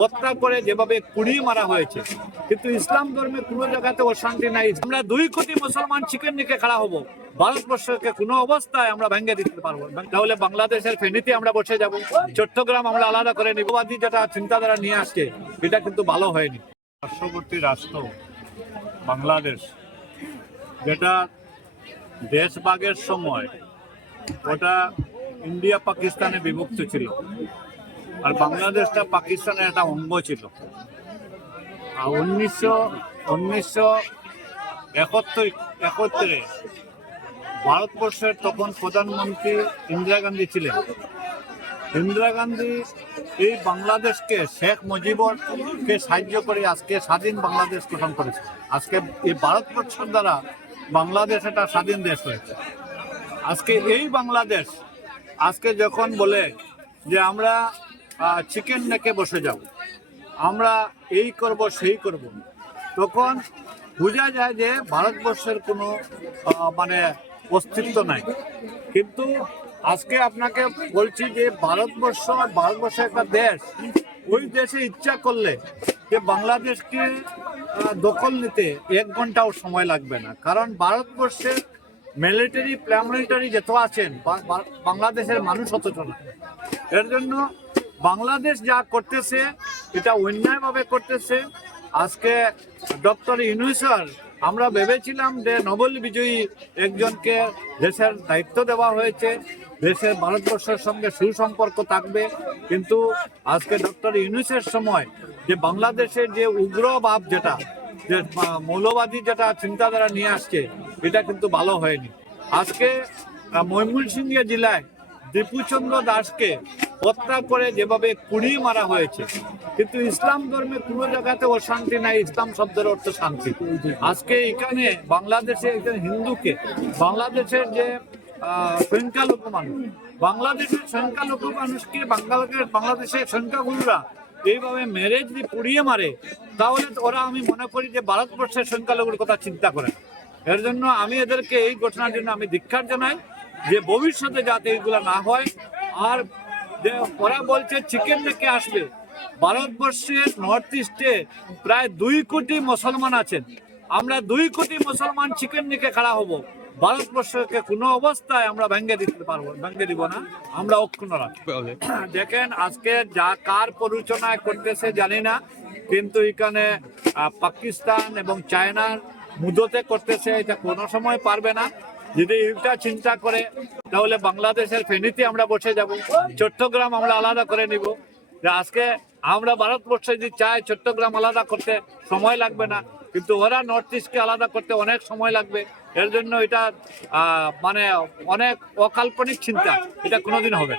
হত্যা করে যেভাবে কুড়িয়ে মারা হয়েছে, কিন্তু ইসলাম ধর্মে কোনো জায়গাতে অশান্তি নাই। আমরা 2 কোটি মুসলমান চিকেন নিকে খাড়া হব, ভারতবর্ষকে কোনো অবস্থায় আমরা ভেঙে দিতে পারবো না। তাহলে বাংলাদেশের ফেনীতে আমরা বসে যাব, চট্টগ্রাম আমরা আলাদা করে নিববাদী যেটা চিন্তাধারা নিয়ে আসছে, এটা কিন্তু ভালো হয়নি। পার্শ্ববর্তী রাষ্ট্র বাংলাদেশ, যেটা দেশভাগের সময় ওটা ইন্ডিয়া পাকিস্তানে বিভক্ত ছিল, আর বাংলাদেশটা পাকিস্তানের একটা অঙ্গ ছিল। আর 1971 ভারতবর্ষের তখন প্রধানমন্ত্রী ইন্দিরা গান্ধী ছিলেন। ইন্দিরা গান্ধী এই বাংলাদেশকে শেখ মুজিবকে সাহায্য করে আজকে স্বাধীন বাংলাদেশ গঠন করেছে। আজকে এই ভারতবর্ষের দ্বারা বাংলাদেশ একটা স্বাধীন দেশ হয়েছে। আজকে এই বাংলাদেশ আজকে যখন বলে যে আমরা চিকেন নেকে বসে যাব, আমরা এই করব সেই করব, তখন বোঝা যায় যে ভারতবর্ষের কোনো অস্তিত্ব নাই। কিন্তু আজকে আপনাকে বলছি যে ভারতবর্ষ একটা দেশ, ওই দেশে ইচ্ছা করলে যে বাংলাদেশকে দখল নিতে 1 ঘন্টাও সময় লাগবে না। কারণ ভারতবর্ষের মিলিটারি প্যারামিলিটারি যত আছেন, বাংলাদেশের মানুষ অথচ না। এর জন্য বাংলাদেশ যা করতেছে এটা অন্যায়ভাবে করতেছে। আজকে ডক্টর ইউনূস, আমরা ভেবেছিলাম যে নোবেল বিজয়ী একজনকে দেশের দায়িত্ব দেওয়া হয়েছে, দেশের ভারতবর্ষের সঙ্গে সুসম্পর্ক থাকবে, কিন্তু আজকে ডক্টর ইউনূসের সময় যে বাংলাদেশের যে উগ্রভাব, যেটা যে মৌলবাদী যেটা চিন্তাধারা নিয়ে আসছে, এটা কিন্তু ভালো হয়নি। আজকে ময়মনসিংহ জেলায় দীপুচন্দ্র দাসকে হত্যা করে যেভাবে কুড়িয়ে মারা হয়েছে, কিন্তু ইসলাম ধর্মে কোনো জায়গাতে অশান্তি নাই। ইসলাম শব্দের অর্থ শান্তি। আজকে এখানে বাংলাদেশে একজন হিন্দুকে, বাংলাদেশের যে সংখ্যালঘু মানুষ, বাংলাদেশের সংখ্যালঘু মানুষকে বাংলাদেশের সংখ্যাগুরুরা এইভাবে মেরে যদি পুড়িয়ে মারে, তাহলে ওরা, আমি মনে করি যে ভারতবর্ষের সংখ্যালঘুর কথা চিন্তা করে। এর জন্য আমি এদেরকে এই ঘটনার জন্য আমি ধিক্কার জানাই, যে ভবিষ্যতে যাতে এইগুলো না হয়। আর যে ওরা বলছে চিকেন থেকে আসবে, ভারতবর্ষের নর্থ ইস্টে প্রায় 2 কোটি মুসলমান আছেন। আমরা 2 কোটি মুসলমান চিকেন নিকে খাড়া হব, ভারতবর্ষকে কোনো অবস্থায় আমরা ভেঙে দিব না। আমরা অক্ষুণ্ণ রাখবো। দেখেন আজকে যা কার পরিচালনায় করতেছে জানি না, কিন্তু এখানে পাকিস্তান এবং চায়নার মুদতে করতেছে। এটা কোনো সময় পারবে না। যদি এটা চিন্তা করে, তাহলে বাংলাদেশের ফেনীতে আমরা বসে যাব, চট্টগ্রাম আমরা আলাদা করে নিব। যে আজকে আমরা ভারতবর্ষে যদি চাই চট্টগ্রাম আলাদা করতে সময় লাগবে না, কিন্তু ওরা নর্থ ইস্টকে আলাদা করতে অনেক সময় লাগবে। এর জন্য এটা অনেক অকাল্পনিক চিন্তা, এটা কোনোদিন হবে না।